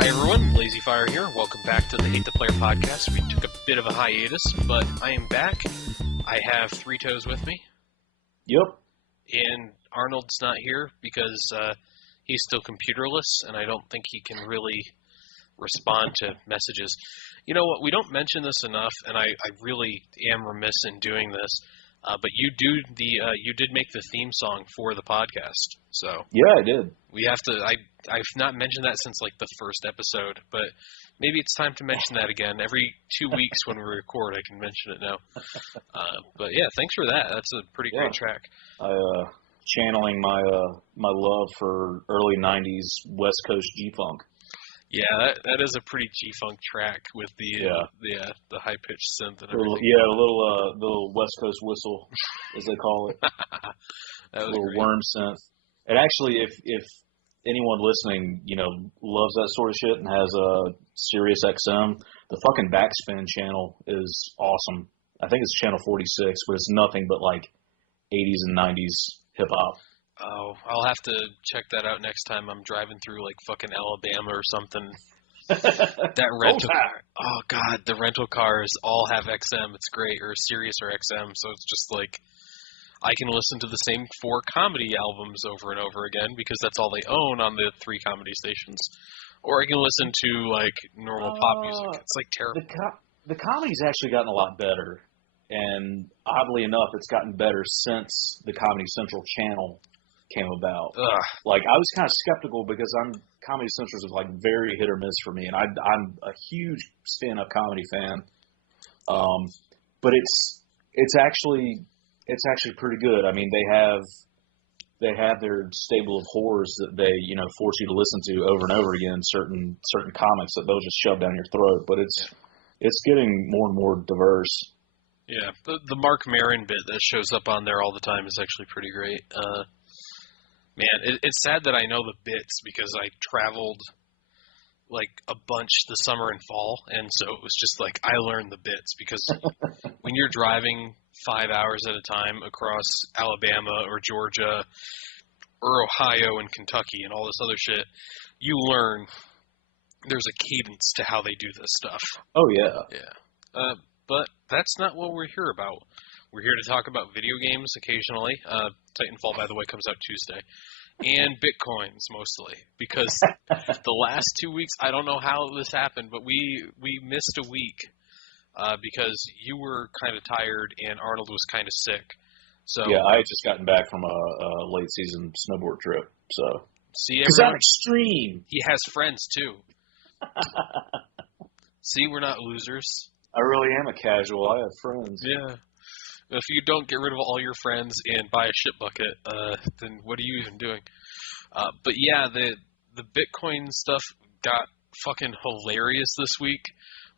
Hi everyone, Lazy Fire here. Welcome back to the Hate the Player podcast. We took a bit of a hiatus, but I am back. I have Three Toes with me. Yep. And Arnold's not here because he's still computerless, and I don't think he can really respond to messages. You know what? We don't mention this enough, and I really am remiss in doing this. But you did make the theme song for the podcast, so yeah, I did. We have to. I've not mentioned that since like the first episode, but maybe it's time to mention that again. Every 2 weeks when we record, I can mention it now. But yeah, thanks for that. That's a pretty great track. Channeling my love for early '90s West Coast G-funk. Yeah, that is a pretty G-funk track with the high pitched synth and everything. A little West Coast whistle, as they call it. That was a little great. worm synth. And actually, if anyone listening, loves that sort of shit and has a Sirius XM, the fucking Backspin channel is awesome. I think it's channel 46, but it's nothing but like 80s and 90s hip hop. Oh, I'll have to check that out next time I'm driving through, like, fucking Alabama or something. That rental car. Oh, God, the rental cars all have XM. It's great, or Sirius or XM, so it's just like I can listen to the same 4 comedy albums over and over again because that's all they own on the 3 comedy stations. Or I can listen to, like, normal pop music. It's, like, terrible. The comedy's actually gotten a lot better, and oddly enough, it's gotten better since the Comedy Central channel came about. Ugh. Like, I was kind of skeptical because Comedy Central is like very hit or miss for me, and I'm a huge stand-up comedy fan. But it's actually pretty good. I mean, they have their stable of horrors that they force you to listen to over and over again. Certain comics that they'll just shove down your throat, but it's getting more and more diverse. Yeah, the Mark Maron bit that shows up on there all the time is actually pretty great. Man, it's sad that I know the bits because I traveled like a bunch the summer and fall, and so it was just like I learned the bits because when you're driving 5 hours at a time across Alabama or Georgia or Ohio and Kentucky and all this other shit, you learn there's a cadence to how they do this stuff. Oh, yeah. Yeah. But that's not what we're here about. We're here to talk about video games occasionally. Titanfall, by the way, comes out Tuesday. And Bitcoins, mostly. Because the last 2 weeks, I don't know how this happened, but we missed a week because you were kind of tired and Arnold was kind of sick. So yeah, I had just gotten back from a late season snowboard trip. So because I'm extreme. He has friends, too. See, we're not losers. I really am a casual. I have friends. Yeah. If you don't get rid of all your friends and buy a shit bucket, then what are you even doing? But yeah, the Bitcoin stuff got fucking hilarious this week.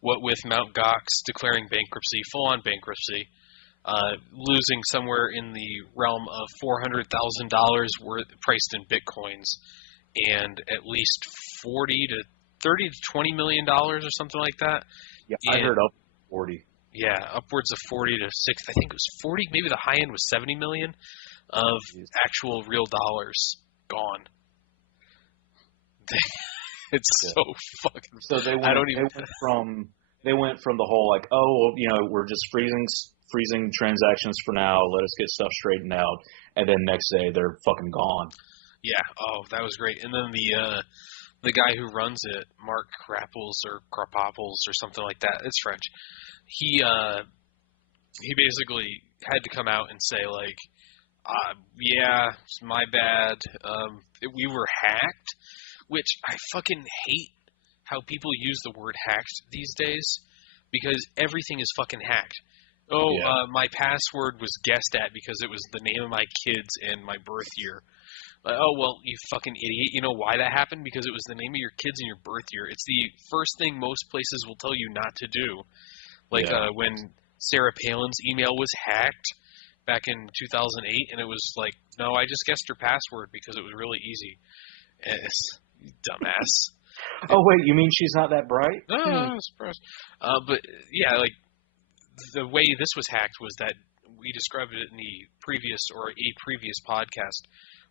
What with Mt. Gox declaring bankruptcy, full-on bankruptcy, losing somewhere in the realm of $400,000 worth priced in Bitcoins, and at least $30 to $20 million or something like that. Yeah, I heard up 40. Yeah, upwards of 40 to 60. I think it was 40. Maybe the high end was 70 million of actual real dollars gone. It's so fucking. So they went from the whole like, we're just freezing transactions for now. Let us get stuff straightened out, and then next day they're fucking gone. Yeah. Oh, that was great. And then the guy who runs it, Mark Crapples or something like that. It's French. He basically had to come out and say, like, yeah, it's my bad. We were hacked, which I fucking hate how people use the word hacked these days because everything is fucking hacked. Oh, yeah. My password was guessed at because it was the name of my kids and my birth year. Oh, well, you fucking idiot. You know why that happened? Because it was the name of your kids and your birth year. It's the first thing most places will tell you not to do. Like when Sarah Palin's email was hacked back in 2008, and it was like, no, I just guessed her password because it was really easy. Dumbass. Oh, wait, you mean she's not that bright? No, I'm surprised. But, yeah, like, the way this was hacked was that we described it in a previous podcast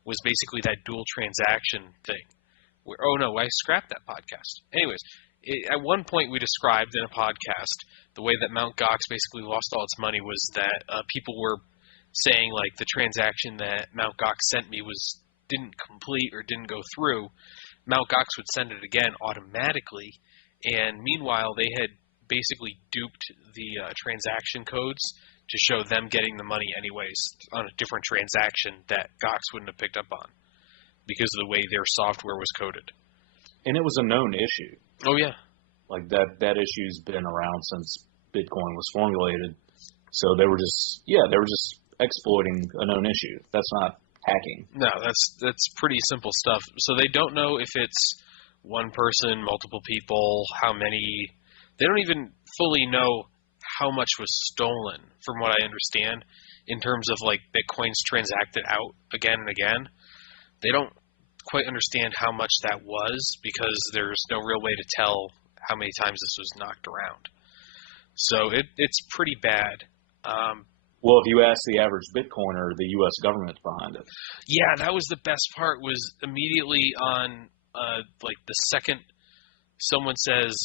was basically that dual transaction thing Oh no, I scrapped that podcast. Anyways, at one point we described in a podcast the way that Mt. Gox basically lost all its money was that people were saying like the transaction that Mt. Gox sent me didn't complete or didn't go through. Mt. Gox would send it again automatically, and meanwhile they had basically duped the transaction codes to show them getting the money anyways on a different transaction that Gox wouldn't have picked up on because of the way their software was coded. And it was a known issue. Oh, yeah. Like, that issue's been around since Bitcoin was formulated. So they were just exploiting a known issue. That's not hacking. No, that's pretty simple stuff. So they don't know if it's one person, multiple people, how many. They don't even fully know how much was stolen, from what I understand, in terms of, like, Bitcoins transacted out again and again. They don't quite understand how much that was because there's no real way to tell how many times this was knocked around. So it's pretty bad. Well, if you ask the average Bitcoiner, the U.S. government's behind it. Yeah, that was the best part, was immediately on, like, the second someone says,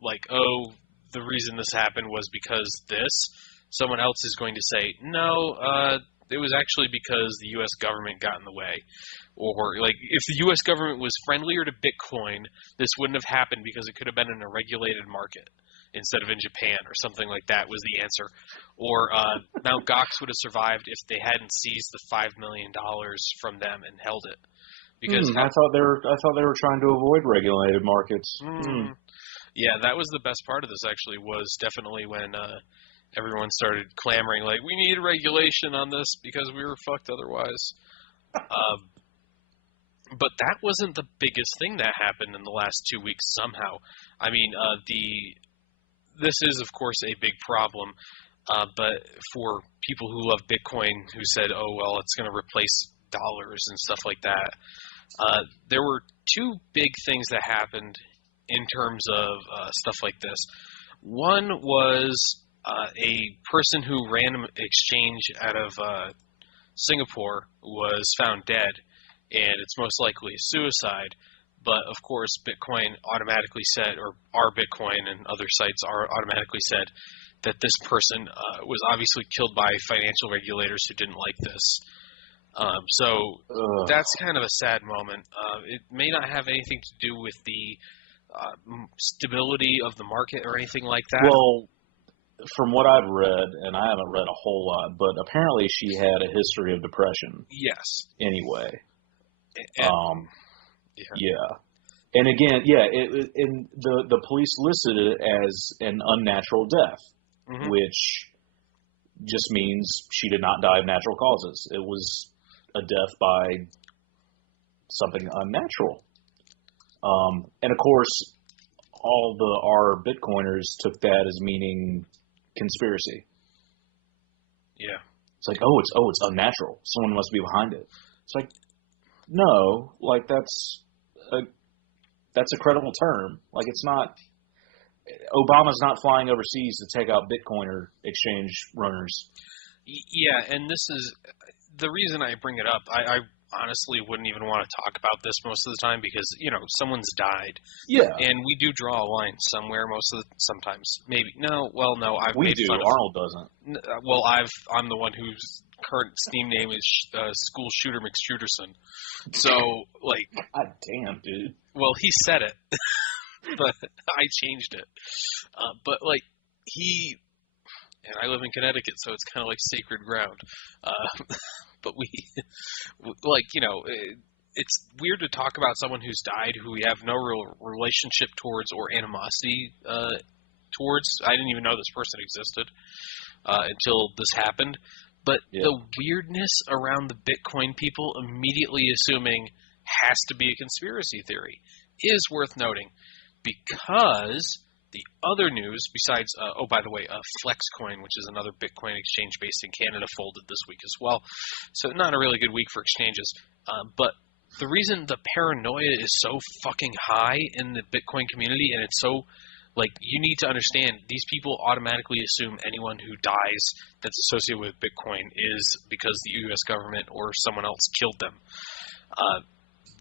like, oh, the reason this happened was because this, someone else is going to say, no, it was actually because the U.S. government got in the way. Or, like, if the U.S. government was friendlier to Bitcoin, this wouldn't have happened because it could have been in a regulated market instead of in Japan or something like that was the answer. Or Mt. Gox would have survived if they hadn't seized the $5 million from them and held it. Because I thought they were trying to avoid regulated markets. Yeah, that was the best part of this, actually, was definitely when everyone started clamoring, like, we need regulation on this because we were fucked otherwise. But that wasn't the biggest thing that happened in the last 2 weeks somehow. I mean, this is, of course, a big problem, but for people who love Bitcoin who said, oh, well, it's going to replace dollars and stuff like that, there were two big things that happened in terms of stuff like this. One was a person who ran an exchange out of Singapore was found dead, and it's most likely suicide. But, of course, Bitcoin automatically said, or our Bitcoin and other sites are automatically said, that this person was obviously killed by financial regulators who didn't like this. So that's kind of a sad moment. It may not have anything to do with the stability of the market or anything like that. Well, from what I've read, and I haven't read a whole lot, but apparently she had a history of depression. Yes. Anyway. And, yeah. And again, and the police listed it as an unnatural death, which just means she did not die of natural causes. It was a death by something unnatural. And of course, our Bitcoiners took that as meaning conspiracy. Yeah. It's like, it's unnatural. Someone must be behind it. It's like, no, like that's a credible term. Like, it's not. Obama's not flying overseas to take out Bitcoiner exchange runners. Yeah, and this is the reason I bring it up. I honestly wouldn't even want to talk about this most of the time because, someone's died. Yeah. And we do draw a line somewhere sometimes. Maybe. No, I've we made do. fun of. Arnold doesn't. Well, I'm the one whose current Steam name is School Shooter McShooterson. So, like... God damn, dude. Well, he said it, but I changed it. But, like, and I live in Connecticut, so it's kind of like sacred ground. But it's weird to talk about someone who's died who we have no real relationship towards or animosity towards. I didn't even know this person existed until this happened. But the weirdness around the Bitcoin people immediately assuming has to be a conspiracy theory is worth noting, because the other news, besides, by the way, Flexcoin, which is another Bitcoin exchange based in Canada, folded this week as well. So not a really good week for exchanges. But the reason the paranoia is so fucking high in the Bitcoin community, and it's so, like, you need to understand, these people automatically assume anyone who dies that's associated with Bitcoin is because the U.S. government or someone else killed them.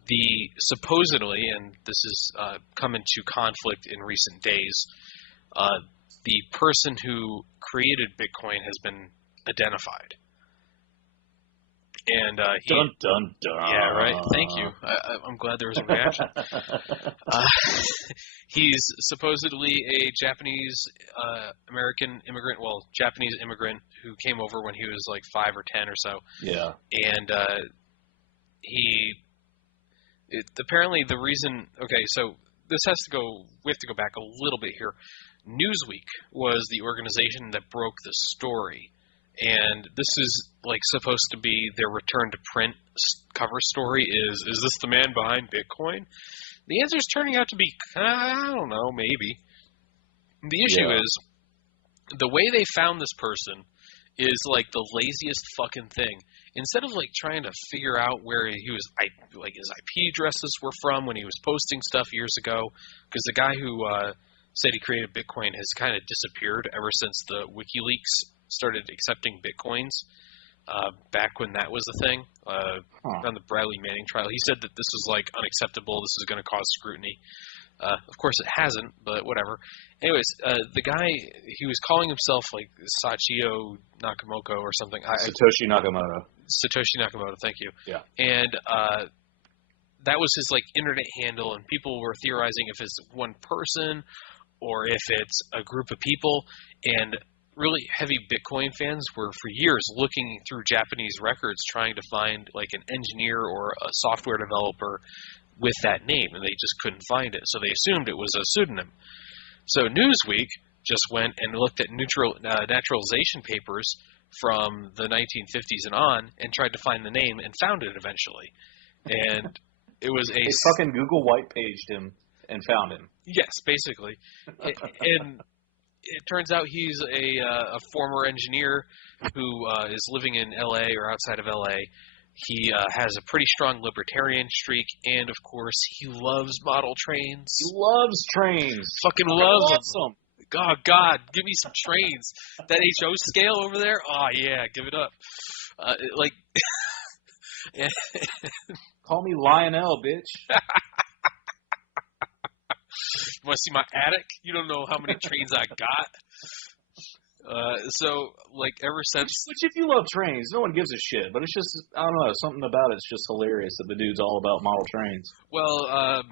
the supposedly, and this has come into conflict in recent days, the person who created Bitcoin has been identified. And dun dun dun. Yeah, right. Thank you. I'm glad there was a reaction. He's supposedly a Japanese American immigrant, well, Japanese immigrant who came over when he was like 5 or 10 or so. Yeah. And apparently the reason. Okay, so this has to go. We have to go back a little bit here. Newsweek was the organization that broke the story. And this is like supposed to be their return to print cover story. Is this the man behind Bitcoin? The answer is turning out to be, I don't know, maybe. The issue is the way they found this person is like the laziest fucking thing. Instead of like trying to figure out where he was, like his IP addresses were from when he was posting stuff years ago, because the guy who said he created Bitcoin has kind of disappeared ever since the WikiLeaks started accepting Bitcoins, back when that was a thing, on the Bradley Manning trial. He said that this was like unacceptable, this is going to cause scrutiny. Of course it hasn't, but whatever. Anyways, the guy, he was calling himself like Sachio Nakamoto or something. Satoshi Nakamoto. Satoshi Nakamoto, thank you. Yeah. And that was his like internet handle, and people were theorizing if it's one person or if it's a group of people. And really heavy Bitcoin fans were for years looking through Japanese records trying to find like an engineer or a software developer with that name, and they just couldn't find it. So they assumed it was a pseudonym. So Newsweek just went and looked at naturalization papers from the 1950s and on and tried to find the name and found it eventually. And it was They fucking Google white paged him and found him. Yes, basically. And it turns out he's a former engineer who is living in L.A. or outside of L.A. He has a pretty strong libertarian streak, and of course, he loves model trains. He loves trains. Fucking loves them. Oh, God, give me some trains. That HO scale over there? Oh, yeah, give it up. Call me Lionel, bitch. Want to see my attic? You don't know how many trains I got. So, like, ever since... Which, if you love trains, no one gives a shit. But it's just, I don't know, something about it's just hilarious that the dude's all about model trains. Well,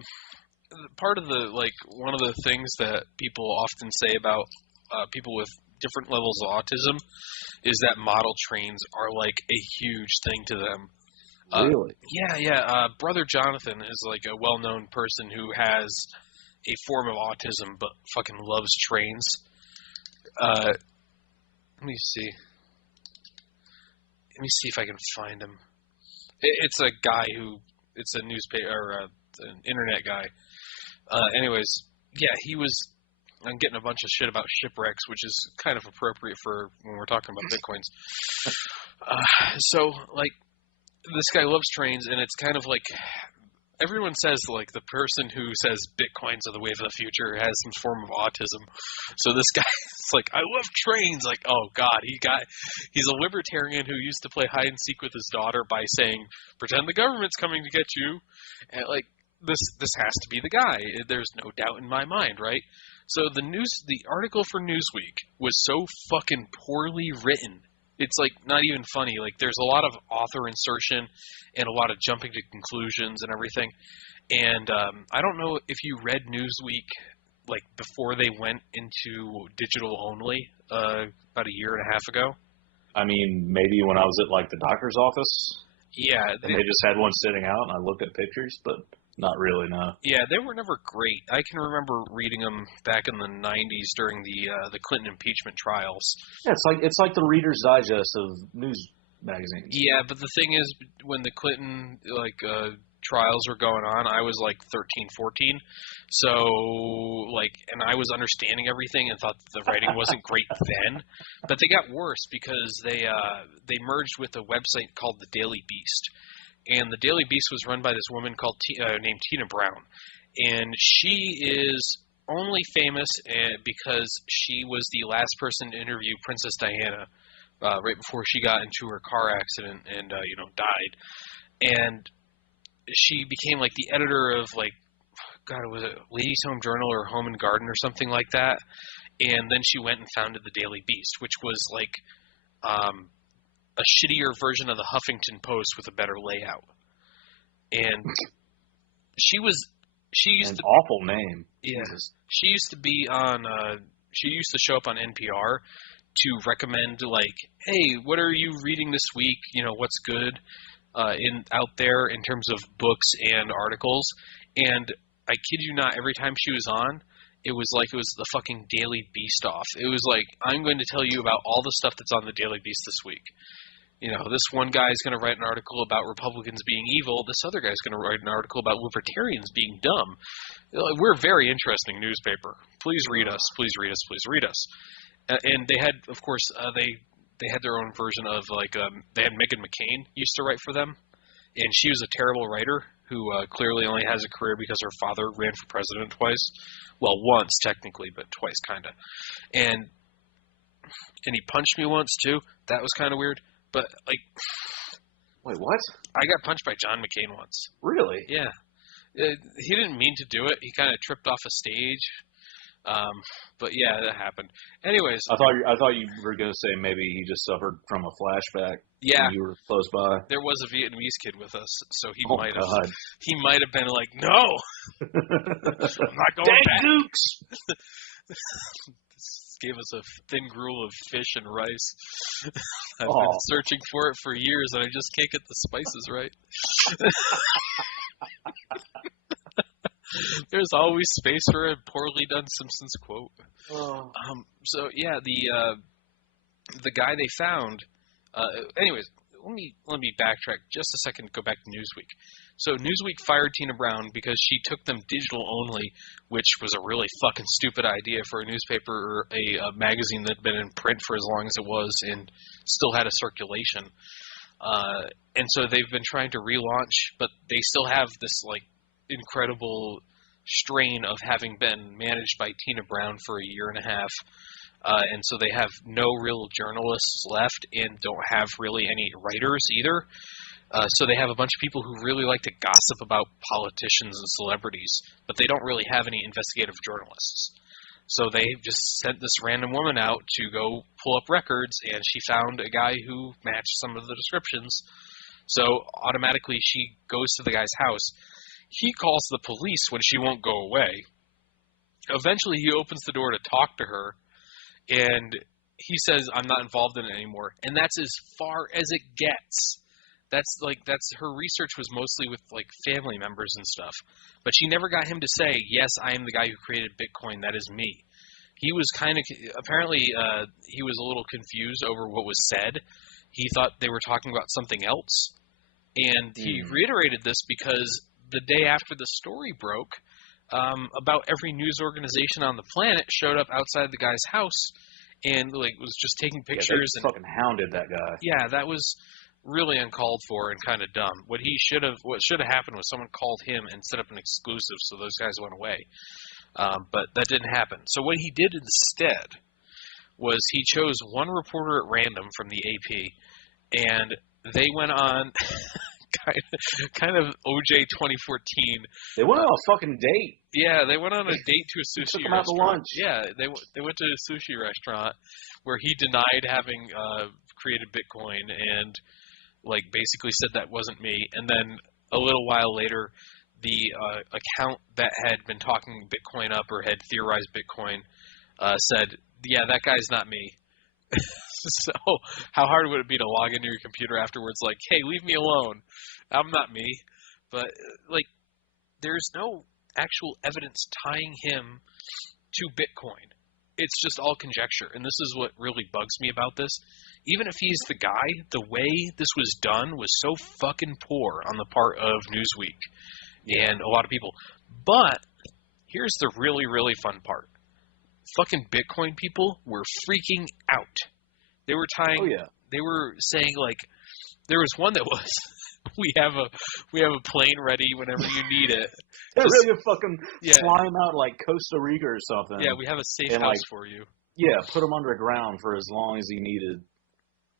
part of the, like, one of the things that people often say about people with different levels of autism is that model trains are, like, a huge thing to them. Really? Yeah. Brother Jonathan is, like, a well-known person who has a form of autism but fucking loves trains. Let me see if I can find him. It's a guy who, it's a newspaper, or an internet guy. Anyways, yeah, I'm getting a bunch of shit about shipwrecks, which is kind of appropriate for when we're talking about Bitcoins. So, like, this guy loves trains, and it's kind of like, everyone says, like, the person who says Bitcoins are the wave of the future has some form of autism. So this guy is like, I love trains. Like, oh, God, he's a libertarian who used to play hide and seek with his daughter by saying, pretend the government's coming to get you. And, like, this has to be the guy. There's no doubt in my mind, right? So the article for Newsweek was so fucking poorly written. It's, like, not even funny. Like, there's a lot of author insertion and a lot of jumping to conclusions and everything. And I don't know if you read Newsweek, like, before they went into digital only about a year and a half ago. I mean, maybe when I was at, like, the doctor's office. Yeah. And they just had one sitting out, and I looked at pictures, but not really, no. Yeah, they were never great. I can remember reading them back in the 90s during the Clinton impeachment trials. Yeah, it's like the Reader's Digest of news magazines. Yeah, but the thing is, when the Clinton trials were going on, I was like 13, 14. So, like, and I was understanding everything and thought that the writing wasn't great then. But they got worse because they merged with a website called the Daily Beast. And the Daily Beast was run by this woman named Tina Brown. And she is only famous because she was the last person to interview Princess Diana right before she got into her car accident and died. And she became like the editor of like, God, was it Ladies' Home Journal or Home and Garden or something like that? And then she went and founded the Daily Beast, which was like a shittier version of the Huffington Post with a better layout. And she used An to awful name. yeah Jesus. she used to be on she used to show up on NPR to recommend like, hey, what are you reading this week? You know, what's good out there in terms of books and articles. And I kid you not, every time she was on, it was like it was the fucking Daily Beast off. It was like, I'm going to tell you about all the stuff that's on the Daily Beast this week. You know, this one guy is going to write an article about Republicans being evil. This other guy is going to write an article about libertarians being dumb. We're a very interesting newspaper. Please read us. Please read us. Please read us. And they had, of course, they had their own version of like they had Meghan McCain used to write for them, and she was a terrible writer who clearly only has a career because her father ran for president twice. Well, once technically, but twice kind of. And he punched me once too. That was kind of weird. But like, wait, what? I got punched by John McCain once. Really? Yeah. He didn't mean to do it. He kind of tripped off a stage. But yeah, that happened. Anyways, I thought you were going to say maybe he just suffered from a flashback. Yeah, when you were close by. There was a Vietnamese kid with us, so he Oh, might God. have. He might have been like, "No, I'm not going Dang back." Dukes! This gave us a thin gruel of fish and rice. I've Oh. been searching for it for years, and I just can't get the spices right. There's always space for a poorly done Simpsons quote. Oh. So yeah, the guy they found. Anyways, let me backtrack just a second. Go back to Newsweek. So Newsweek fired Tina Brown because she took them digital only, which was a really fucking stupid idea for a newspaper or a magazine that had been in print for as long as it was and still had a circulation. And so they've been trying to relaunch, but they still have this like incredible strain of having been managed by Tina Brown for a year and a half. And so they have no real journalists left and don't have really any writers either. So they have a bunch of people who really like to gossip about politicians and celebrities, but they don't really have any investigative journalists. So they just sent this random woman out to go pull up records, and she found a guy who matched some of the descriptions. So automatically she goes to the guy's house. He calls the police when she won't go away. Eventually he opens the door to talk to her, and he says, "I'm not involved in it anymore." And that's as far as it gets. That's her research was mostly with like family members and stuff. But she never got him to say, "Yes, I am the guy who created Bitcoin. That is me." He was apparently he was a little confused over what was said. He thought they were talking about something else. And he reiterated this because the day after the story broke, about every news organization on the planet showed up outside the guy's house and like was just taking pictures. Yeah, they fucking hounded that guy. Yeah, that was really uncalled for and kind of dumb. What should have happened was someone called him and set up an exclusive, so those guys went away. But that didn't happen. So what he did instead was he chose one reporter at random from the AP, and they went on kind of OJ 2014. They went on a fucking date. Yeah, they went on a date to a sushi Took them out to restaurant. lunch. Yeah, they went to a sushi restaurant where he denied having created Bitcoin and like basically said that wasn't me. And then a little while later, the account that had been talking Bitcoin up or had theorized Bitcoin said, "Yeah, that guy's not me." So how hard would it be to log into your computer afterwards like, "Hey, leave me alone. I'm not me." But like there's no actual evidence tying him to Bitcoin. It's just all conjecture. And this is what really bugs me about this. Even if he's the guy, the way this was done was so fucking poor on the part of Newsweek and a lot of people. But here's the really, really fun part. Fucking Bitcoin people were freaking out. They were They were saying like, there was one that was, we have a plane ready whenever you need it. They're ready to fucking fly him out like Costa Rica or something. Yeah, we have a safe house for you. Yeah, put him underground for as long as he needed.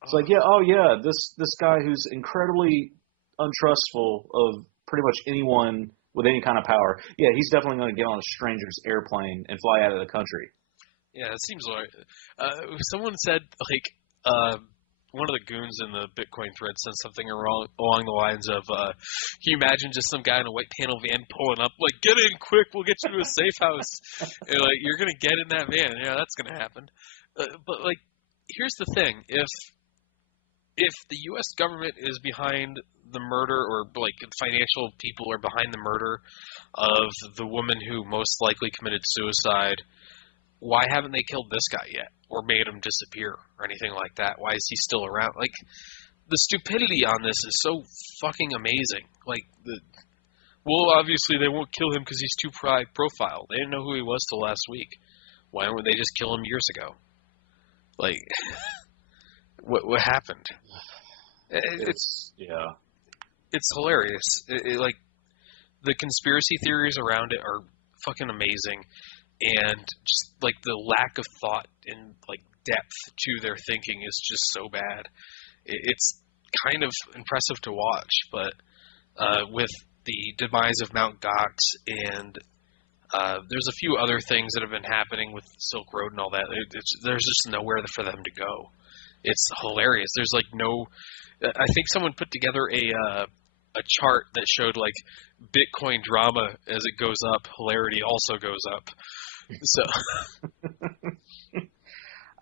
It's like, this guy who's incredibly untrustful of pretty much anyone with any kind of power. Yeah, he's definitely going to get on a stranger's airplane and fly out of the country. Yeah, it seems like someone said one of the goons in the Bitcoin thread said something along the lines of, can you imagine just some guy in a white panel van pulling up, like, get in quick, we'll get you to a safe house. And, like, you're going to get in that van. Yeah, that's going to happen. But, like, here's the thing. If the U.S. government is behind the murder, or, like, financial people are behind the murder of the woman who most likely committed suicide, why haven't they killed this guy yet, or made him disappear, or anything like that? Why is he still around? Like, the stupidity on this is so fucking amazing. Like, well, obviously they won't kill him because he's too high profile. They didn't know who he was till last week. Why don't they just kill him years ago? Like, what happened? It's hilarious. Like, the conspiracy theories around it are fucking amazing. And just, like, the lack of thought and, like, depth to their thinking is just so bad. It's kind of impressive to watch, but with the demise of Mt. Gox and there's a few other things that have been happening with Silk Road and all that, there's just nowhere for them to go. It's hilarious. There's, like, no... I think someone put together a chart that showed, like, Bitcoin drama as it goes up, hilarity also goes up. So,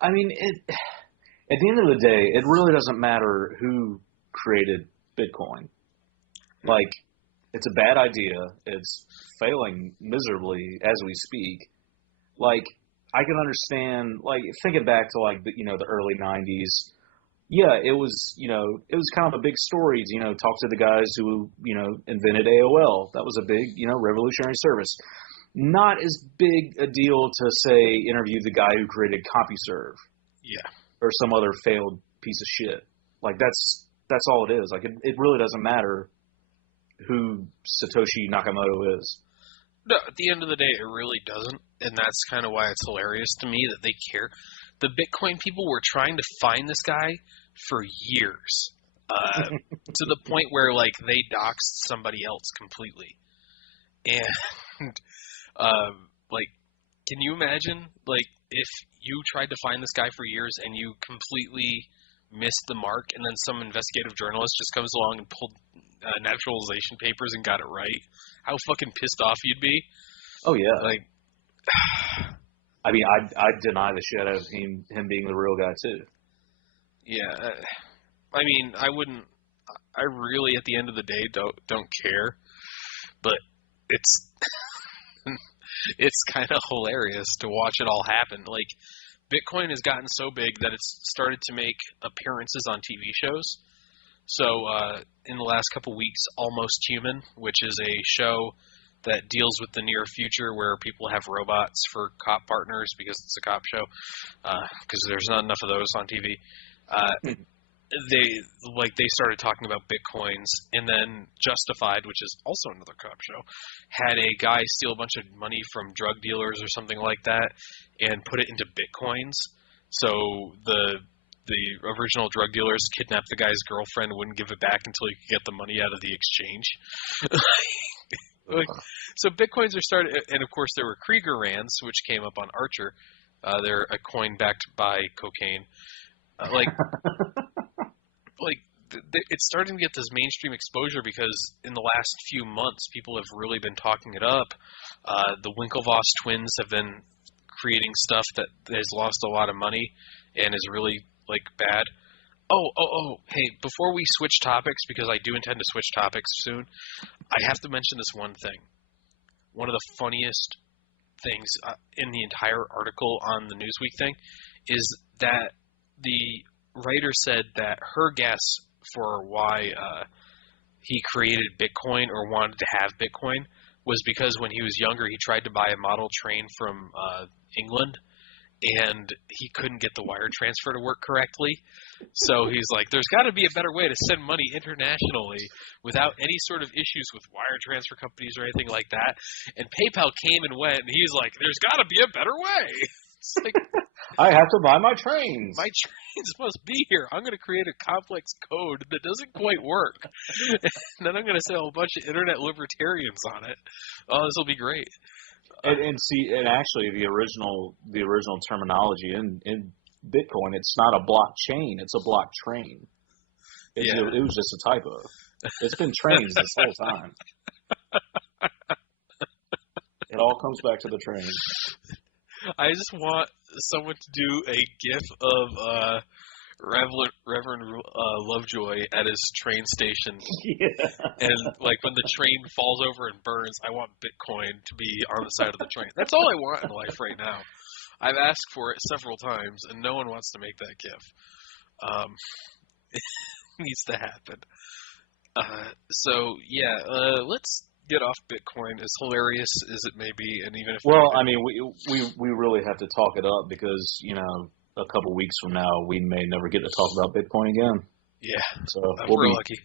I mean, at the end of the day, it really doesn't matter who created Bitcoin. Like, it's a bad idea. It's failing miserably as we speak. Like, I can understand, like, thinking back to, like, the early 90s. Yeah, it was kind of a big story to, talk to the guys who, invented AOL. That was a big, revolutionary service. Not as big a deal to, say, interview the guy who created CompuServe. Yeah. Or some other failed piece of shit. Like, that's all it is. Like, it really doesn't matter who Satoshi Nakamoto is. No, at the end of the day, it really doesn't. And that's kind of why it's hilarious to me that they care. The Bitcoin people were trying to find this guy for years. To the point where, like, they doxed somebody else completely. And... like, can you imagine, like, if you tried to find this guy for years and you completely missed the mark, and then some investigative journalist just comes along and pulled naturalization papers and got it right? How fucking pissed off you'd be? Oh yeah. Like, I mean, I'd deny the shit out of him being the real guy too. Yeah, I mean, I wouldn't. I really, at the end of the day, don't care. But it's. It's kind of hilarious to watch it all happen. Like, Bitcoin has gotten so big that it's started to make appearances on TV shows. So, in the last couple weeks, Almost Human, which is a show that deals with the near future where people have robots for cop partners because it's a cop show, because there's not enough of those on TV. They started talking about Bitcoins, and then Justified, which is also another cop show, had a guy steal a bunch of money from drug dealers or something like that and put it into Bitcoins. So the original drug dealers kidnapped the guy's girlfriend, wouldn't give it back until he could get the money out of the exchange. So Bitcoins are started, and of course there were Krieger Rands, which came up on Archer. They're a coin backed by cocaine. It's starting to get this mainstream exposure because in the last few months, people have really been talking it up. The Winklevoss twins have been creating stuff that has lost a lot of money and is really, like, bad. Hey, before we switch topics, because I do intend to switch topics soon, I have to mention this one thing. One of the funniest things in the entire article on the Newsweek thing is that the writer said that her guess for why he created Bitcoin or wanted to have Bitcoin was because when he was younger, he tried to buy a model train from England, and he couldn't get the wire transfer to work correctly. So he's like, there's got to be a better way to send money internationally without any sort of issues with wire transfer companies or anything like that. And PayPal came and went, and he's like, there's got to be a better way. It's like, I have to buy my trains. My trains must be here. I'm going to create a complex code that doesn't quite work. And then I'm going to sell a bunch of internet libertarians on it. Oh, this will be great. And actually, the original terminology in Bitcoin, it's not a blockchain, it's a block train. It was just a typo. It's been trains this whole time. It all comes back to the train. I just want someone to do a GIF of Reverend Lovejoy at his train station. Yeah. And, like, when the train falls over and burns, I want Bitcoin to be on the side of the train. That's all I want in life right now. I've asked for it several times, and no one wants to make that GIF. It needs to happen. Let's get off Bitcoin, as hilarious as it may be, and even if we really have to talk it up because, you know, a couple weeks from now we may never get to talk about Bitcoin again. Yeah, so we're lucky.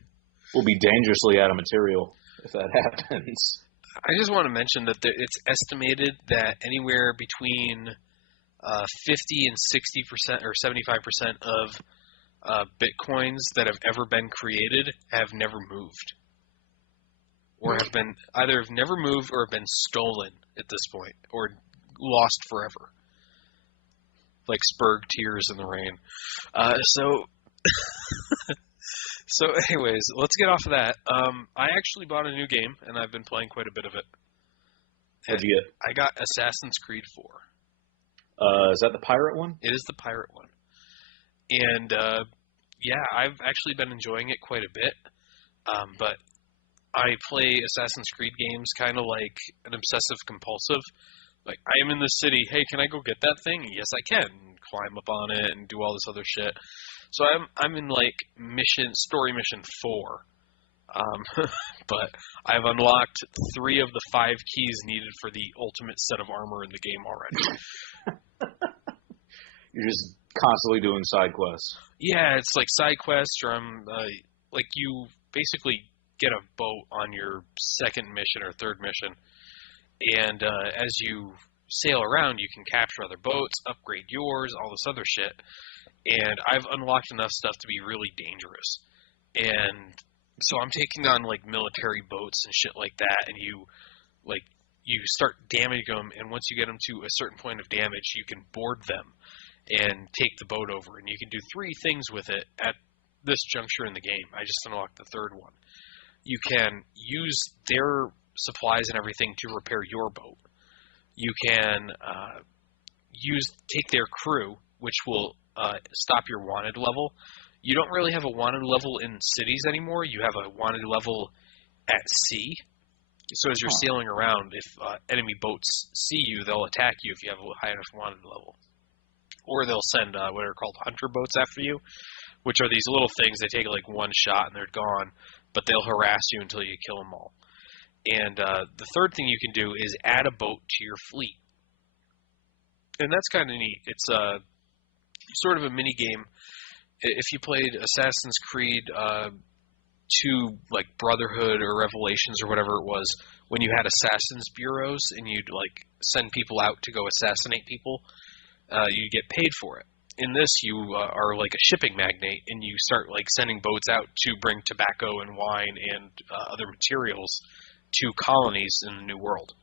We'll be dangerously out of material if that happens. I just want to mention that it's estimated that anywhere between 50 and 60% or 75% of Bitcoins that have ever been created have never moved. Or have never moved or have been stolen at this point, or lost forever. Like Spurg tears in the rain. So anyways, let's get off of that. I actually bought a new game, and I've been playing quite a bit of it. What'd you get? I got Assassin's Creed 4. Is that the pirate one? It is the pirate one. And, I've actually been enjoying it quite a bit. But I play Assassin's Creed games kind of like an obsessive-compulsive. Like, I am in the city, hey, can I go get that thing? Yes, I can. Climb up on it and do all this other shit. So I'm in, like, story mission 4. But I've unlocked 3 of the 5 keys needed for the ultimate set of armor in the game already. You're just constantly doing side quests. Yeah, it's like side quests, or you basically get a boat on your second mission or third mission, and as you sail around, you can capture other boats, upgrade yours, all this other shit. And I've unlocked enough stuff to be really dangerous. And so I'm taking on, like, military boats and shit like that, and you start damaging them, and once you get them to a certain point of damage, you can board them and take the boat over. And you can do 3 things with it at this juncture in the game. I just unlocked the 3rd one. You can use their supplies and everything to repair your boat. You can take their crew, which will stop your wanted level. You don't really have a wanted level in cities anymore. You have a wanted level at sea. So as you're sailing around, if enemy boats see you, they'll attack you if you have a high enough wanted level. Or they'll send what are called hunter boats after you, which are these little things. They take like one shot and they're gone, but they'll harass you until you kill them all. And the 3rd thing you can do is add a boat to your fleet. And that's kind of neat. It's sort of a mini game. If you played Assassin's Creed 2, like Brotherhood or Revelations or whatever it was, when you had assassins bureaus and you'd like send people out to go assassinate people, you get paid for it. In this, you are like a shipping magnate, and you start like sending boats out to bring tobacco and wine and other materials to colonies in the New World.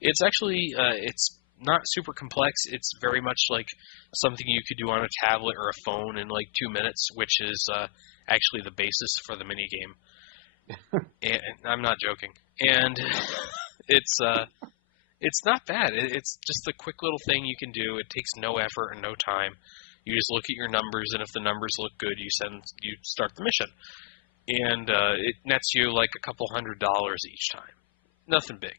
It's actually it's not super complex. It's very much like something you could do on a tablet or a phone in like 2 minutes, which is actually the basis for the mini game. And I'm not joking. And it's not bad. It's just a quick little thing you can do. It takes no effort and no time. You just look at your numbers, and if the numbers look good, you start the mission. And it nets you like a couple $100 each time. Nothing big.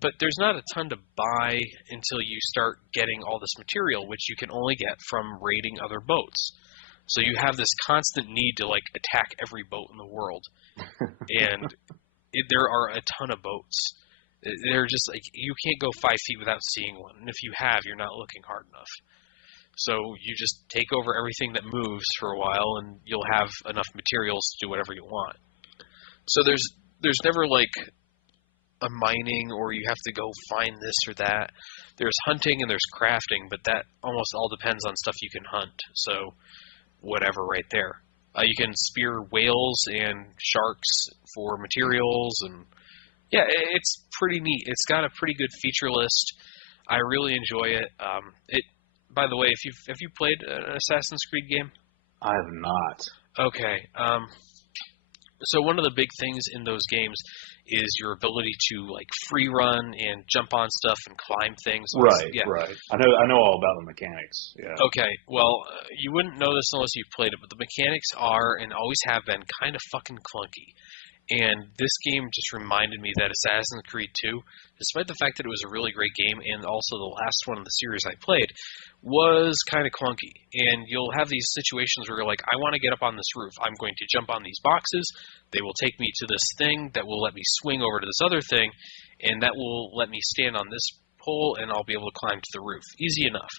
But there's not a ton to buy until you start getting all this material, which you can only get from raiding other boats. So you have this constant need to like attack every boat in the world. And there are a ton of boats. They're just like, you can't go 5 feet without seeing one. And if you have, you're not looking hard enough. So you just take over everything that moves for a while, and you'll have enough materials to do whatever you want. So there's never like a mining or you have to go find this or that. There's hunting and there's crafting, but that almost all depends on stuff you can hunt. So whatever right there. You can spear whales and sharks for materials, and yeah, it's pretty neat. It's got a pretty good feature list. I really enjoy it. By the way, have you played an Assassin's Creed game? I have not. Okay. So one of the big things in those games is your ability to like free run and jump on stuff and climb things. Right, yeah. right. I know all about the mechanics. Yeah. Okay, well, you wouldn't know this unless you've played it, but the mechanics are and always have been kind of fucking clunky. And this game just reminded me that Assassin's Creed 2, despite the fact that it was a really great game and also the last one in the series I played, was kind of clunky. And you'll have these situations where you're like, I want to get up on this roof. I'm going to jump on these boxes. They will take me to this thing that will let me swing over to this other thing, and that will let me stand on this pole, and I'll be able to climb to the roof. Easy enough.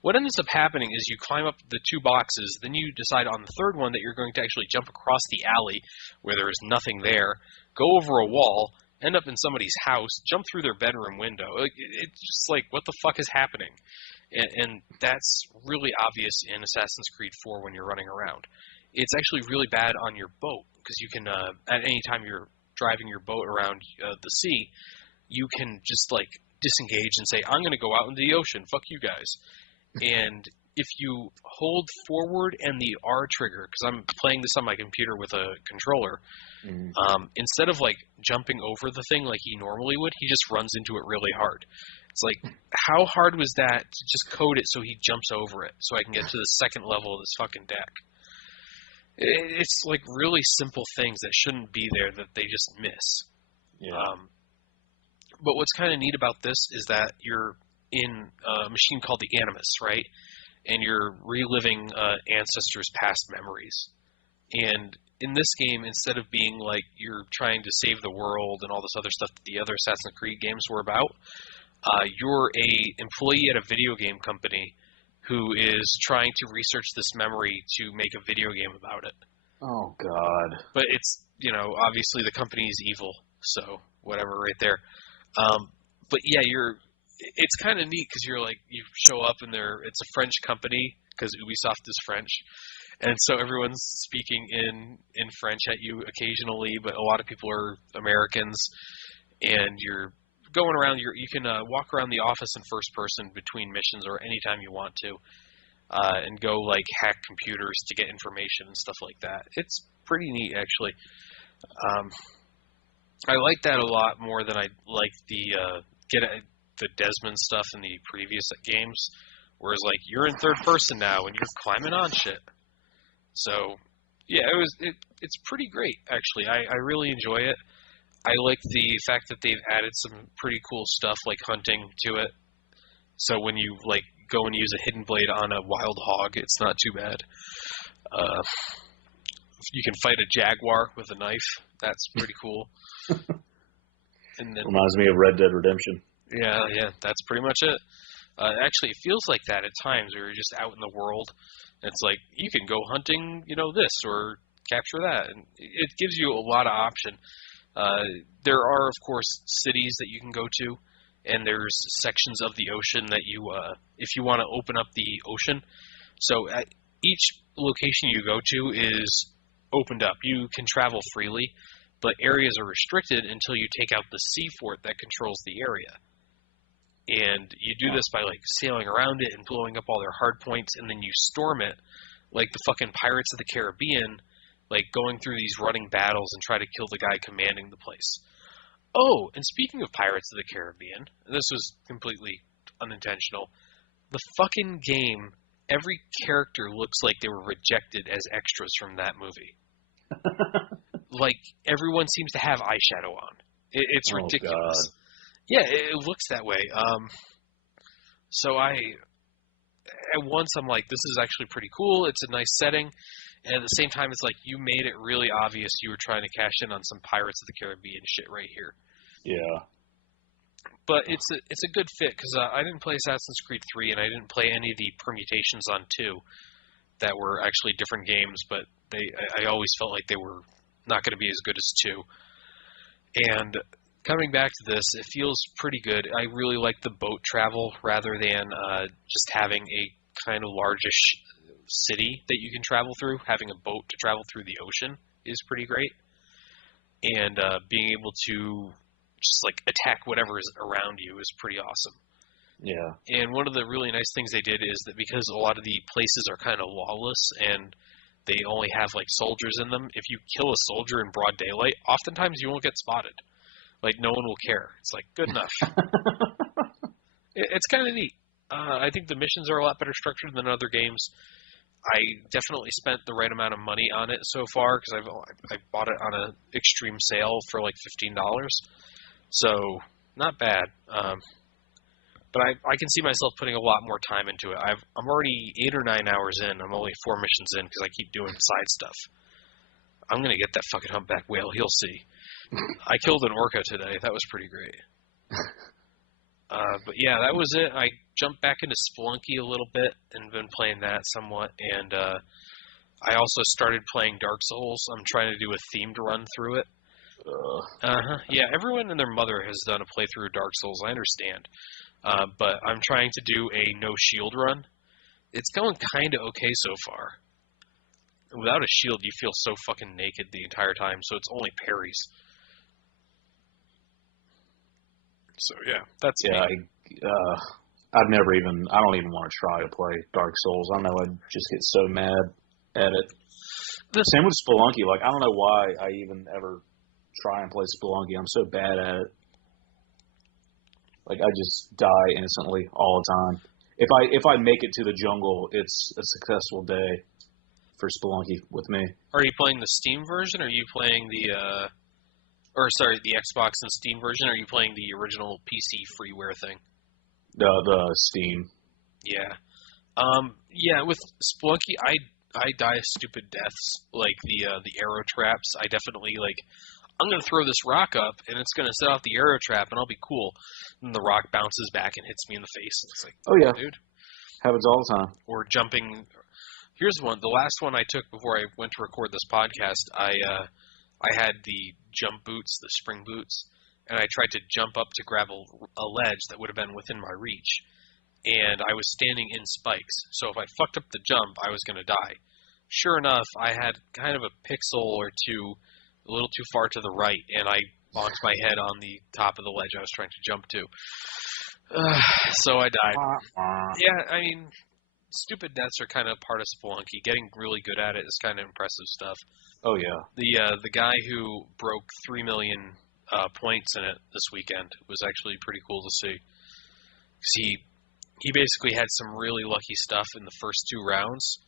What ends up happening is you climb up the two boxes, then you decide on the third one that you're going to actually jump across the alley where there is nothing there, go over a wall, end up in somebody's house, jump through their bedroom window. It's just like, what the fuck is happening? And that's really obvious in Assassin's Creed 4 when you're running around. It's actually really bad on your boat, because you can, at any time you're driving your boat around the sea, you can just like disengage and say, I'm going to go out into the ocean, fuck you guys. And if you hold forward and the R trigger, because I'm playing this on my computer with a controller, instead of like jumping over the thing like he normally would, he just runs into it really hard. It's like, how hard was that to just code it so he jumps over it so I can get to the second level of this fucking deck? It's like really simple things that shouldn't be there that they just miss. Yeah. But what's kind of neat about this is that you're in a machine called the Animus, right? And you're reliving ancestors' past memories. And in this game, instead of being like you're trying to save the world and all this other stuff that the other Assassin's Creed games were about, you're a employee at a video game company who is trying to research this memory to make a video game about it. Oh, God. But it's, obviously the company is evil, so whatever right there. But yeah, it's kind of neat because you're like, you show up and it's a French company because Ubisoft is French. And so everyone's speaking in French at you occasionally, but a lot of people are Americans. And you're going around, you can walk around the office in first person between missions or anytime you want to, and go like hack computers to get information and stuff like that. It's pretty neat, actually. I like that a lot more than I like the Desmond stuff in the previous games, whereas like you're in third person now and you're climbing on shit. So yeah, it's pretty great, actually. I really enjoy it. I like the fact that they've added some pretty cool stuff like hunting to it. So when you like go and use a hidden blade on a wild hog, it's not too bad. You can fight a jaguar with a knife. That's pretty cool. And then reminds me of Red Dead Redemption. Yeah, that's pretty much it. Actually, it feels like that at times where you're just out in the world. And it's like, you can go hunting, this, or capture that. And it gives you a lot of option. There are, of course, cities that you can go to, and there's sections of the ocean that you, if you want to open up the ocean. So at each location you go to is opened up. You can travel freely, but areas are restricted until you take out the sea fort that controls the area. And you do this by like sailing around it and blowing up all their hard points, and then you storm it like the fucking Pirates of the Caribbean, like going through these running battles and try to kill the guy commanding the place. Oh, and speaking of Pirates of the Caribbean, this was completely unintentional. The fucking game, every character looks like they were rejected as extras from that movie. Like, everyone seems to have eyeshadow on. It's ridiculous. God. Yeah, it looks that way. So at once I'm like, this is actually pretty cool. It's a nice setting. And at the same time, it's like, you made it really obvious you were trying to cash in on some Pirates of the Caribbean shit right here. Yeah. But it's a good fit, because I didn't play Assassin's Creed 3, and I didn't play any of the permutations on 2 that were actually different games, but I always felt like they were not going to be as good as 2. And coming back to this, it feels pretty good. I really like the boat travel rather than just having a kind of largish city that you can travel through. Having a boat to travel through the ocean is pretty great. And being able to just like attack whatever is around you is pretty awesome. Yeah. And one of the really nice things they did is that because a lot of the places are kind of lawless and they only have like soldiers in them, if you kill a soldier in broad daylight, oftentimes you won't get spotted. Like no one will care. It's like good enough. It's kind of neat. I think the missions are a lot better structured than other games. I definitely spent the right amount of money on it so far because I bought it on an extreme sale for like $15. So not bad. But I can see myself putting a lot more time into it. I'm already 8 or 9 hours in. I'm only 4 missions in because I keep doing side stuff. I'm going to get that fucking humpback whale. He'll see. I killed an orca today. That was pretty great. But yeah, that was it. I jumped back into Spelunky a little bit and been playing that somewhat. And I also started playing Dark Souls. I'm trying to do a themed run through it. Yeah, everyone and their mother has done a playthrough of Dark Souls. I understand. But I'm trying to do a no shield run. It's going kind of okay so far. Without a shield, you feel so fucking naked the entire time, so it's only parries. So yeah, that's me. I don't even want to try to play Dark Souls. I know I'd just get so mad at it. Same with Spelunky. Like, I don't know why I even ever try and play Spelunky. I'm so bad at it. Like, I just die instantly all the time. If I make it to the jungle, it's a successful day for Spelunky with me. Are you playing the Steam version, or are you playing the Xbox and Steam version, or are you playing the original PC freeware thing? The Steam. Yeah. Yeah, with Spelunky, I die stupid deaths, like the arrow traps. I definitely, like, I'm going to throw this rock up, and it's going to set off the arrow trap, and I'll be cool. And the rock bounces back and hits me in the face. And it's like, oh, yeah. Dude. Happens all the time. Or jumping. Here's one. The last one I took before I went to record this podcast, I had the jump boots, the spring boots, and I tried to jump up to grab a ledge that would have been within my reach. And I was standing in spikes, so if I fucked up the jump, I was going to die. Sure enough, I had kind of a pixel or two a little too far to the right, and I bonked my head on the top of the ledge I was trying to jump to. So I died. Yeah, I mean, stupid deaths are kind of part of Spelunky. Getting really good at it is kind of impressive stuff. Oh, yeah. The guy who broke 3 million points in it this weekend was actually pretty cool to see. 'Cause he basically had some really lucky stuff in the first 2 rounds,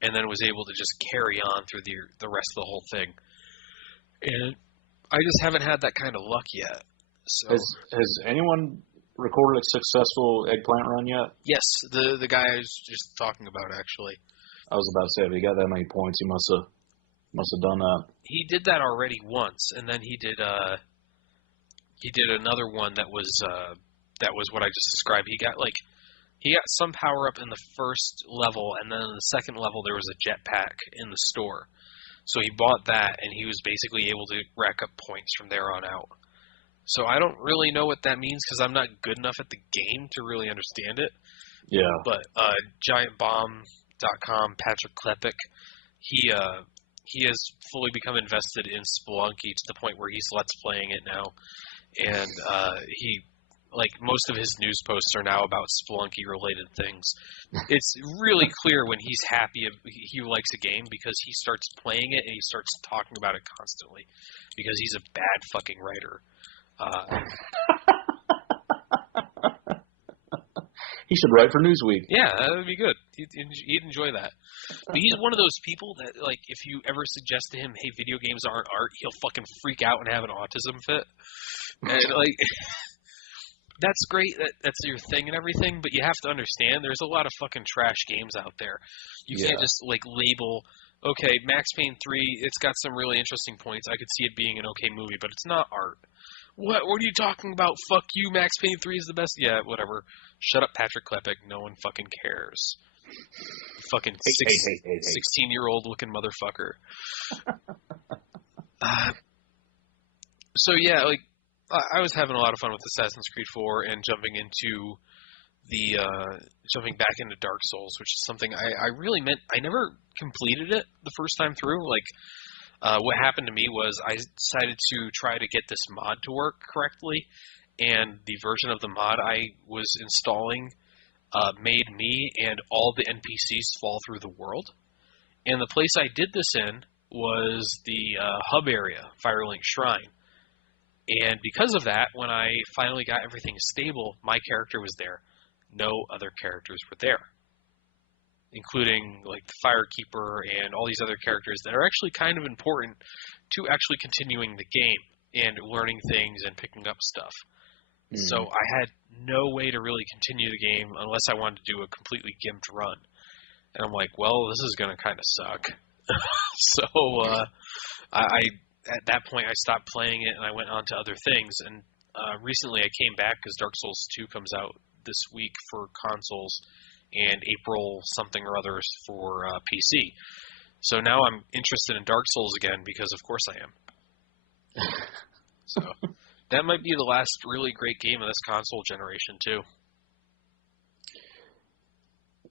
and then was able to just carry on through the rest of the whole thing. And I just haven't had that kind of luck yet. So has anyone recorded a successful eggplant run yet? Yes, the guy I was just talking about, actually. I was about to say, if he got that many points, he must have done that. He did that already once, and then he did another one that was what I just described. He got some power up in the first level, and then in the second level there was a jetpack in the store. So he bought that, and he was basically able to rack up points from there on out. So I don't really know what that means because I'm not good enough at the game to really understand it. Yeah. But GiantBomb.com, Patrick Klepek, he has fully become invested in Spelunky to the point where he's let's playing it now. And he, like, most of his news posts are now about Spelunky-related things. It's really clear when he's happy, he likes a game, because he starts playing it and he starts talking about it constantly, because he's a bad fucking writer. He should write for Newsweek. Yeah, that would be good. He'd enjoy that. But he's one of those people that, like, if you ever suggest to him, hey, video games aren't art, he'll fucking freak out and have an autism fit. And, like, that's great, that's your thing and everything, but you have to understand there's a lot of fucking trash games out there. You can't just, like, label, okay, Max Payne 3, it's got some really interesting points, I could see it being an okay movie, but it's not art. What are you talking about? Fuck you, Max Payne 3 is the best. Yeah, whatever. Shut up, Patrick Klepek. No one fucking cares. Fucking 16-year-old looking motherfucker. So yeah, like, I was having a lot of fun with Assassin's Creed 4 and jumping back into Dark Souls, which is something I really meant. I never completed it the first time through. Like, what happened to me was I decided to try to get this mod to work correctly, and the version of the mod I was installing made me and all the NPCs fall through the world. And the place I did this in was the hub area, Firelink Shrine. And because of that, when I finally got everything stable, my character was there. No other characters were there, including like the Firekeeper and all these other characters that are actually kind of important to actually continuing the game and learning things and picking up stuff. So I had no way to really continue the game unless I wanted to do a completely gimped run. And I'm like, well, this is going to kind of suck. So I at that point I stopped playing it and I went on to other things. And recently I came back because Dark Souls 2 comes out this week for consoles and April something or others for PC. So now I'm interested in Dark Souls again because of course I am. So that might be the last really great game of this console generation too.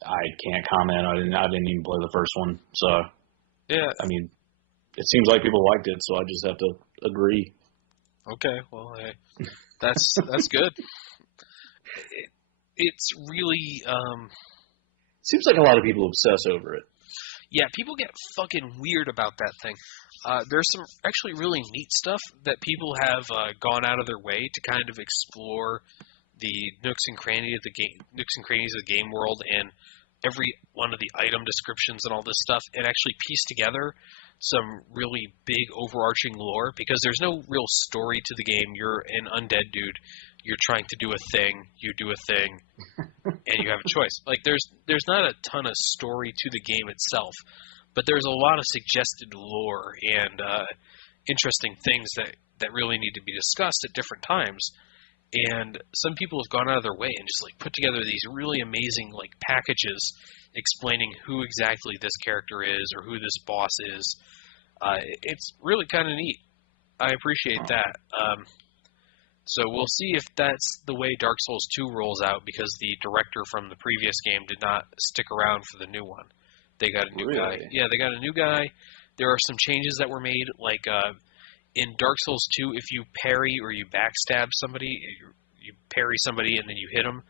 I can't comment. I didn't even play the first one. So yeah, I mean, it seems like people liked it, so I just have to agree. Okay, well, hey, that's good. It's really seems like a lot of people obsess over it. Yeah, people get fucking weird about that thing. There's some actually really neat stuff that people have gone out of their way to kind of explore the nooks and crannies of the game world and every one of the item descriptions and all this stuff, and actually piece together some really big overarching lore, because there's no real story to the game. You're an undead dude. You're trying to do a thing. You do a thing, and you have a choice. Like there's not a ton of story to the game itself, but there's a lot of suggested lore and interesting things that really need to be discussed at different times. And some people have gone out of their way and just like put together these really amazing like packages explaining who exactly this character is or who this boss is. It's really kind of neat. I appreciate that. So we'll see if that's the way Dark Souls 2 rolls out, because the director from the previous game did not stick around for the new one. They got a new guy. Yeah, they got a new guy. There are some changes that were made, like in Dark Souls 2, if you parry or you backstab somebody, you parry somebody and then you hit them,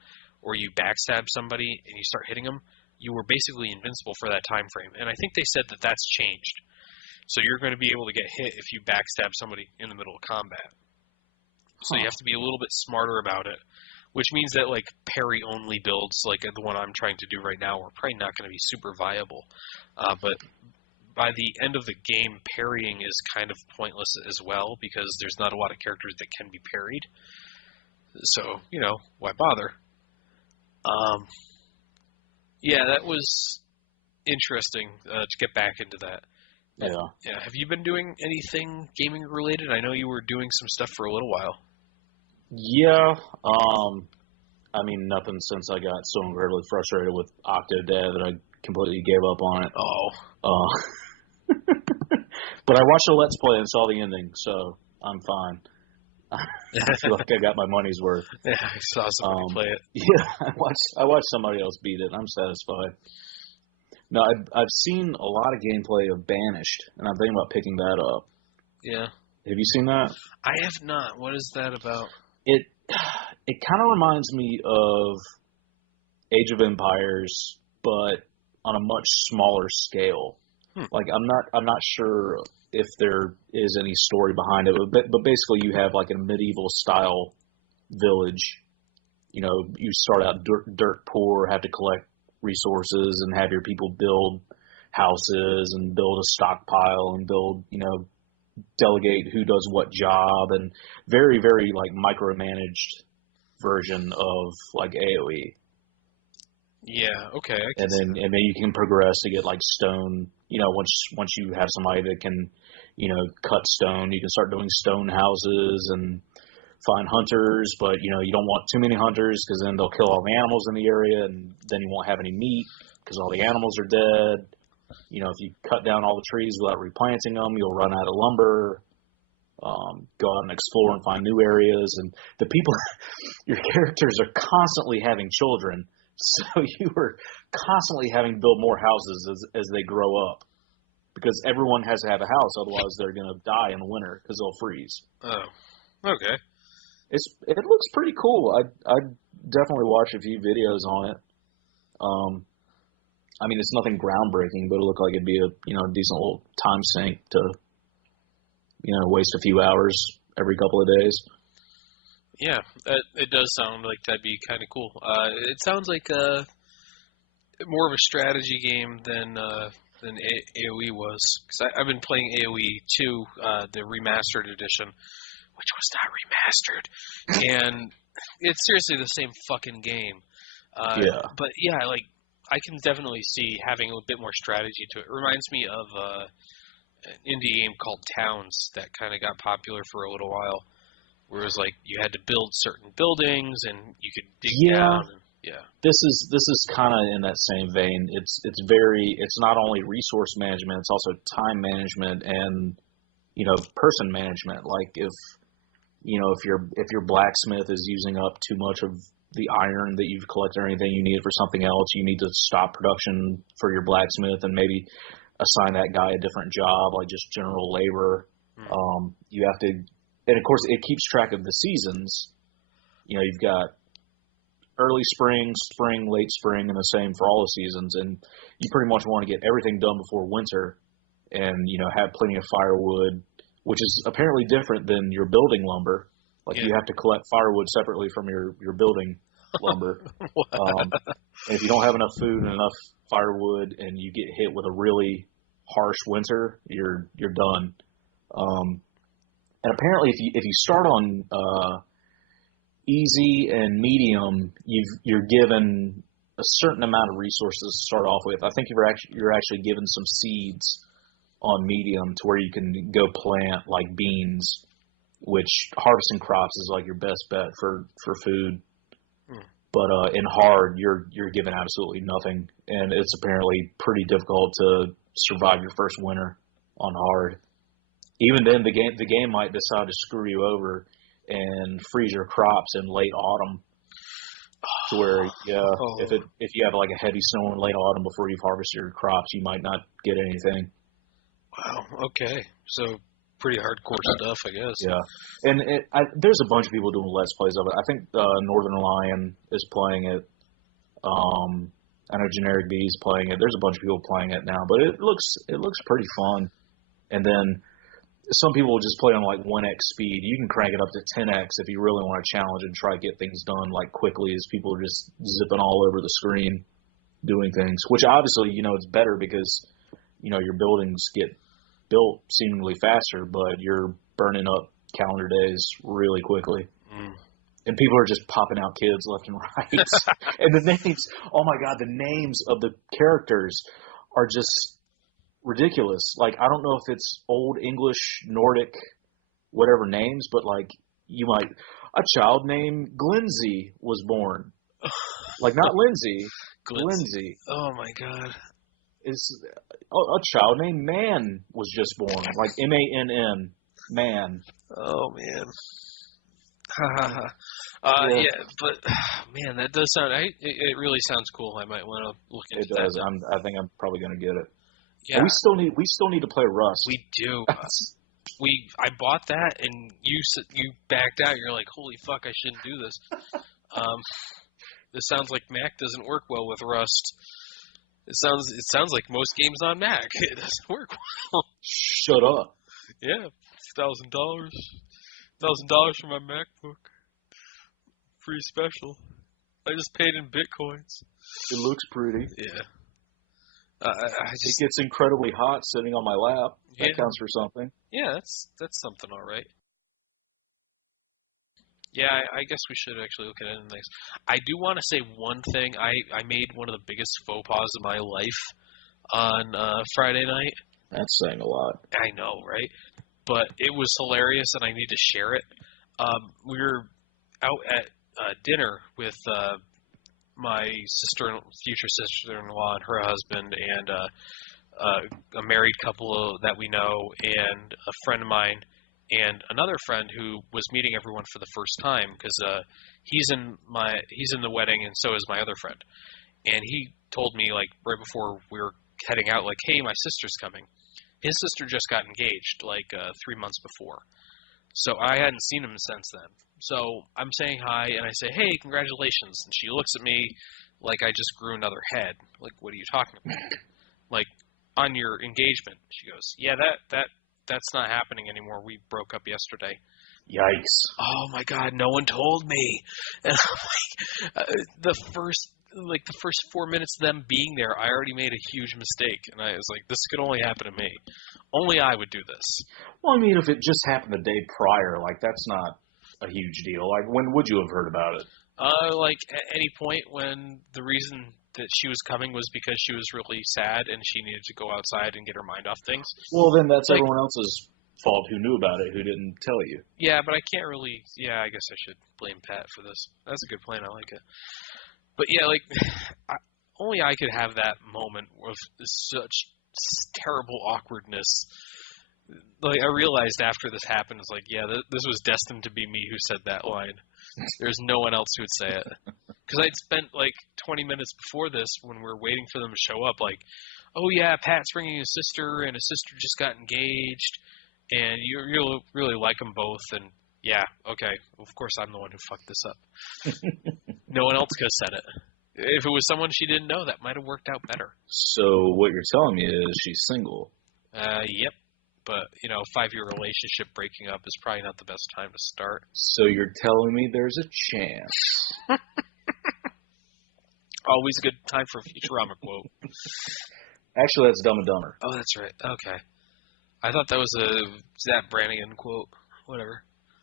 or you backstab somebody and you start hitting them, you were basically invincible for that time frame. And I think they said that that's changed. So you're going to be able to get hit if you backstab somebody in the middle of combat. So you have to be a little bit smarter about it, which means that like parry-only builds, like the one I'm trying to do right now, are probably not going to be super viable. But by the end of the game, parrying is kind of pointless as well, because there's not a lot of characters that can be parried. So, why bother? Yeah, that was interesting to get back into that. Yeah. Have you been doing anything gaming related? I know you were doing some stuff for a little while. Yeah. I mean, nothing since I got so incredibly frustrated with Octodad that I completely gave up on it. But I watched a Let's Play and saw the ending, so I'm fine. I feel like I got my money's worth. Yeah, I saw somebody play it. Yeah, I watched somebody else beat it. I'm satisfied. No, I've seen a lot of gameplay of Banished, and I'm thinking about picking that up. Yeah. Have you seen that? I have not. What is that about? It kind of reminds me of Age of Empires, but on a much smaller scale. Like I'm not sure if there is any story behind it, but basically you have like a medieval style village. You start out dirt poor, have to collect resources and have your people build houses and build a stockpile and build, delegate who does what job, and very, very like micromanaged version of like AoE. Yeah, okay. And then you can progress to get like stone. Once you have somebody that can, cut stone, you can start doing stone houses and find hunters. But you don't want too many hunters, because then they'll kill all the animals in the area, and then you won't have any meat because all the animals are dead. If you cut down all the trees without replanting them, you'll run out of lumber. go out and explore and find new areas. And the people, your characters are constantly having children, so you are constantly having to build more houses as they grow up, because everyone has to have a house, otherwise they're going to die in the winter because they'll freeze. Oh, okay. It looks pretty cool. I'd definitely watch a few videos on it. I mean, it's nothing groundbreaking, but it looked like it'd be a decent little time sink to waste a few hours every couple of days. Yeah, it does sound like that'd be kind of cool. It sounds like more of a strategy game than AoE was. Because I've been playing AoE 2, the remastered edition, which was not remastered, and it's seriously the same fucking game. Yeah. But yeah, like I can definitely see having a bit more strategy to it. It reminds me of an indie game called Towns that kind of got popular for a little while, where it was like you had to build certain buildings and you could dig down. And, yeah. This is kind of in that same vein. It's not only resource management, it's also time management and person management. Like if your blacksmith is using up too much of the iron that you've collected or anything you need for something else, you need to stop production for your blacksmith and maybe assign that guy a different job, like just general labor. You have to, and of course it keeps track of the seasons. You've got early spring, late spring, and the same for all the seasons, and you pretty much want to get everything done before winter and have plenty of firewood, which is apparently different than your building lumber. Like you have to collect firewood separately from your building lumber. And if you don't have enough food and enough firewood and you get hit with a really harsh winter, you're done. And apparently if you start on easy and medium, you're given a certain amount of resources to start off with. I think you're actually given some seeds on medium to where you can go plant like beans, which harvesting crops is like your best bet for food. But in hard, you're given absolutely nothing, and it's apparently pretty difficult to survive your first winter on hard. Even then, the game might decide to screw you over and freeze your crops in late autumn, to where if you have like a heavy snow in late autumn before you've harvested your crops, you might not get anything. Wow. Okay. So pretty hardcore stuff, I guess. Yeah, and there's a bunch of people doing Let's Plays of it. I think Northern Lion is playing it. I know Generic B is playing it. There's a bunch of people playing it now, but it looks pretty fun. And then some people will just play on like 1x speed. You can crank it up to 10x if you really want to challenge and try to get things done like quickly, as people are just zipping all over the screen doing things. Which obviously, it's better because your buildings get built seemingly faster, but you're burning up calendar days really quickly. And people are just popping out kids left and right. And the names, oh my God, the names of the characters are just ridiculous. Like, I don't know if it's old English, Nordic, whatever names, but like a child named Glenzy was born. Like, not Lindsay, Glenzy. Oh my God. Is a child named Man was just born, like MANN, Man. Oh man. Yeah, but man, that does sound. It really sounds cool. I might want to look into that. It does. I think I'm probably going to get it. Yeah. And we still need to play Rust. We do. I bought that, and you backed out. You're like, holy fuck, I shouldn't do this. This sounds like Mac doesn't work well with Rust. It sounds like most games on Mac. It doesn't work well. Shut up. Yeah, $1,000 for my MacBook. Pretty special. I just paid in bitcoins. It looks pretty. Yeah. It gets incredibly hot sitting on my lap. That counts for something. Yeah, that's something, all right. Yeah, I guess we should actually look at it next. I do want to say one thing. I made one of the biggest faux pas of my life on Friday night. That's saying a lot. I know, right? But it was hilarious, and I need to share it. We were out at dinner with my future sister-in-law and her husband, and a married couple that we know, and a friend of mine and another friend who was meeting everyone for the first time because he's in the wedding, and so is my other friend. And he told me like right before we were heading out, like, "Hey, my sister's coming." His sister just got engaged like 3 months before, so I hadn't seen him since then. So I'm saying hi, and I say, "Hey, congratulations!" And she looks at me like I just grew another head. Like, what are you talking about? Like, on your engagement? She goes, "Yeah, that's not happening anymore. We broke up yesterday." Yikes. Oh my God, no one told me. And I'm like, the first 4 minutes of them being there, I already made a huge mistake. And I was like, this could only happen to me. Only I would do this. Well, I mean, if it just happened the day prior, like, that's not a huge deal. Like, when would you have heard about it? Like, at any point when the reason that she was coming was because she was really sad and she needed to go outside and get her mind off things. Well, then that's like, everyone else's fault who knew about it, who didn't tell you. Yeah, but I can't really... Yeah, I guess I should blame Pat for this. That's a good plan. I like it. But yeah, like, only I could have that moment of such terrible awkwardness. Like, I realized after this happened, it's like, yeah, this was destined to be me who said that line. There's no one else who would say it. Because I'd spent, like, 20 minutes before this, when we were waiting for them to show up, like, oh yeah, Pat's bringing his sister, and his sister just got engaged, and you really like them both, and yeah, okay, of course I'm the one who fucked this up. No one else could have said it. If it was someone she didn't know, that might have worked out better. So what you're telling me is she's single. Yep. But, 5-year relationship breaking up is probably not the best time to start. So you're telling me there's a chance. Always a good time for a Futurama quote. Actually, that's Dumb and Dumber. Oh, that's right. Okay. I thought that was a Zap Brannigan quote. Whatever.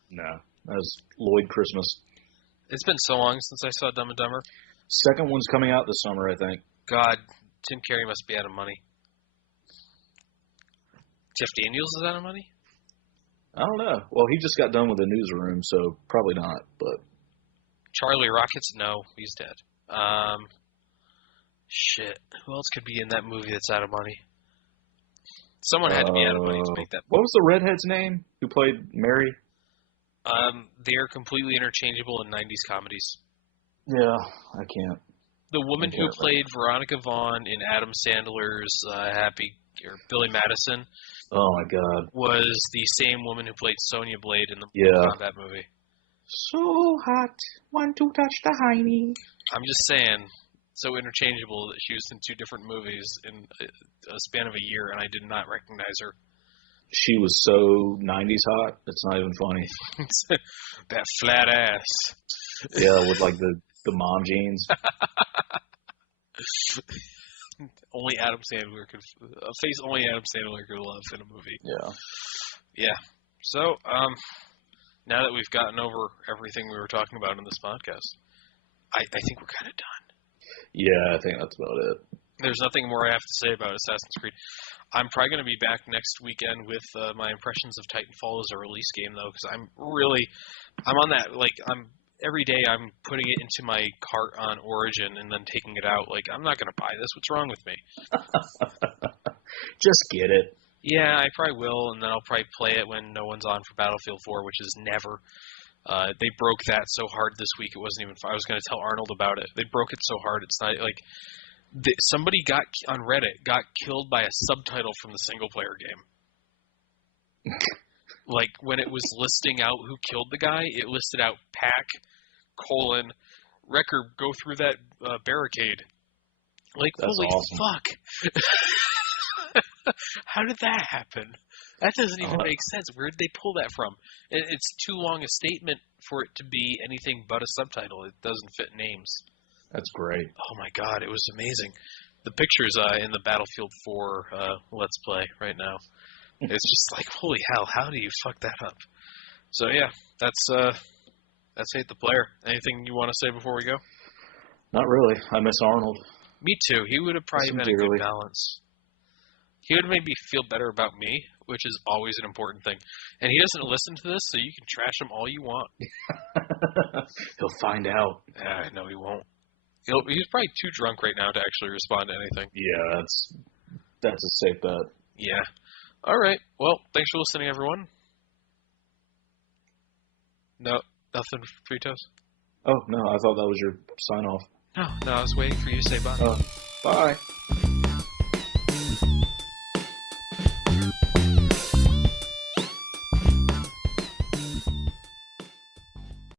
No, that was Lloyd Christmas. It's been so long since I saw Dumb and Dumber. Second one's coming out this summer, I think. God, Tim Carey must be out of money. Jeff Daniels is out of money? I don't know. Well, he just got done with the newsroom, so probably not. But Charlie Rockets? No, he's dead. Shit. Who else could be in that movie that's out of money? Someone had to be out of money to make that movie. What was the redhead's name who played Mary? They are completely interchangeable in 90s comedies. Yeah, I can't. The woman who played Veronica Vaughn in Adam Sandler's Billy Madison. Oh my God. Was the same woman who played Sonya Blade in the Combat movie. So hot, want to touch the hiney. I'm just saying, so interchangeable that she was in 2 different movies in a span of a year, and I did not recognize her. She was so 90s hot, it's not even funny. That flat ass. Yeah, with like the mom jeans. Only Adam Sandler could... A face only Adam Sandler could love in a movie. Yeah. Yeah. So, now that we've gotten over everything we were talking about in this podcast, I think we're kind of done. Yeah, I think that's about it. There's nothing more I have to say about Assassin's Creed. I'm probably going to be back next weekend with my impressions of Titanfall as a release game, though, because I'm on that, like, every day I'm putting it into my cart on Origin and then taking it out. Like, I'm not going to buy this. What's wrong with me? Just get it. Yeah, I probably will, and then I'll probably play it when no one's on for Battlefield 4, which is never. They broke that so hard this week, it wasn't even fun. I was going to tell Arnold about it. They broke it so hard, it's not, like... somebody on Reddit got killed by a subtitle from the single-player game. Like, when it was listing out who killed the guy, it listed out Pack, Wrecker, go through that barricade. Like, that's holy awesome. Fuck. How did that happen? That doesn't even make sense. Where did they pull that from? It's too long a statement for it to be anything but a subtitle. It doesn't fit names. That's great. Oh my God, it was amazing. The pictures in the Battlefield 4 Let's Play right now. It's just like, holy hell, how do you fuck that up? So yeah, that's Hate the Player. Anything you want to say before we go? Not really. I miss Arnold. Me too. He would have probably been a good balance. He would have made me feel better about me, which is always an important thing. And he doesn't listen to this, so you can trash him all you want. He'll find out. No, he won't. He's probably too drunk right now to actually respond to anything. Yeah, that's a safe bet. Yeah. All right. Well, thanks for listening, everyone. No, nothing, Fritos? Oh no, I thought that was your sign off. No, I was waiting for you to say bye. Bye.